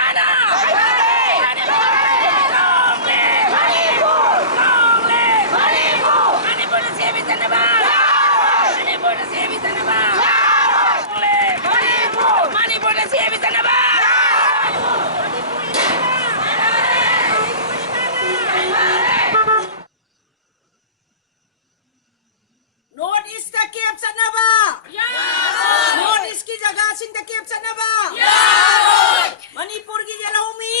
mana? Manipur na siya na ba? Manipur na siya na ba? Manipur na siya na ba? North east का केप चनबा north east की जगह सिंह का केप चनबा मणिपुर की जलाउमी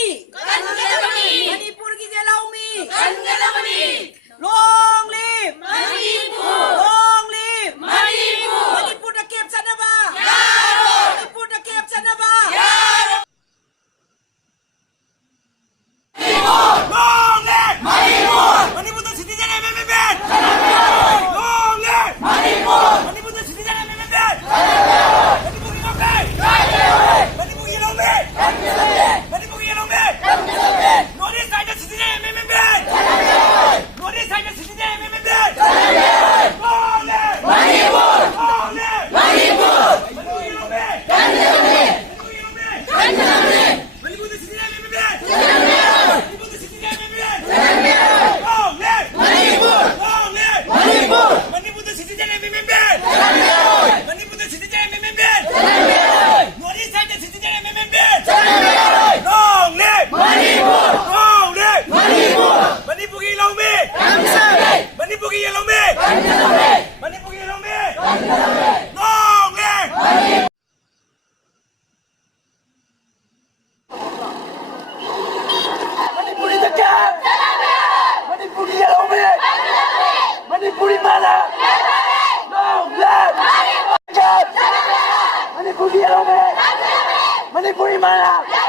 मणिपुर की जलाउमी long live long live Manipur का केप चनबा मणिपुर का केप चनबा लॉन्ग लिव मणिपुर का citizen hmm Manipur the citizen amendment. Manipur Northeast side the citizen amendment. Northeast side the citizen amendment. Manipuri mana?